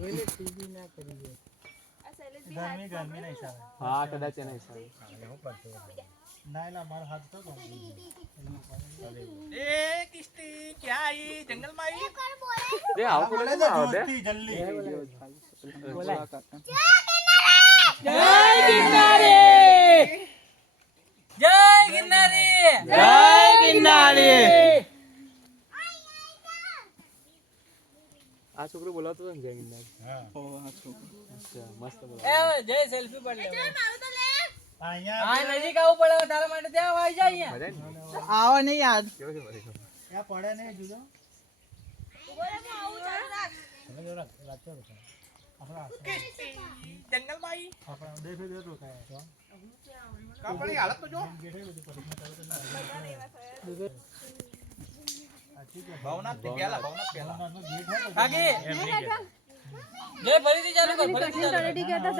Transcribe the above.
એટલે ટીવી ના કરીએ ગરમી ગરમી નહીં સાહેબ હા કદાચ એ નહીં સાહેબ ના એલા મારો હાથ તો એ કિસ્તી ક્યાં आई जंगल में आई રે આવો બોલે તો આવો દે जल्दी જય ગિરનારી જય ગિરનારી આ છોકરો બોલાવતો હતો ને જય ગિરનારી हां અચ્છા મસ્ત બોલાવ એ જય સેલ્ફી પડ લે અહીંયા આ નજીક આવું પડે તારા માટે ત્યાં આવી જાય અહીંયા આવો નહીં યાદ કેવો છે મારી क्या पड़े नहीं जुदो जंगल में आई अपना देखो देखो क्या है कपड़ी हालत तो जो भावनाथ गेला भावनाथ गेला કાકી જય ફરીથી ચાલુ કર ફરીથી ચાલુ કર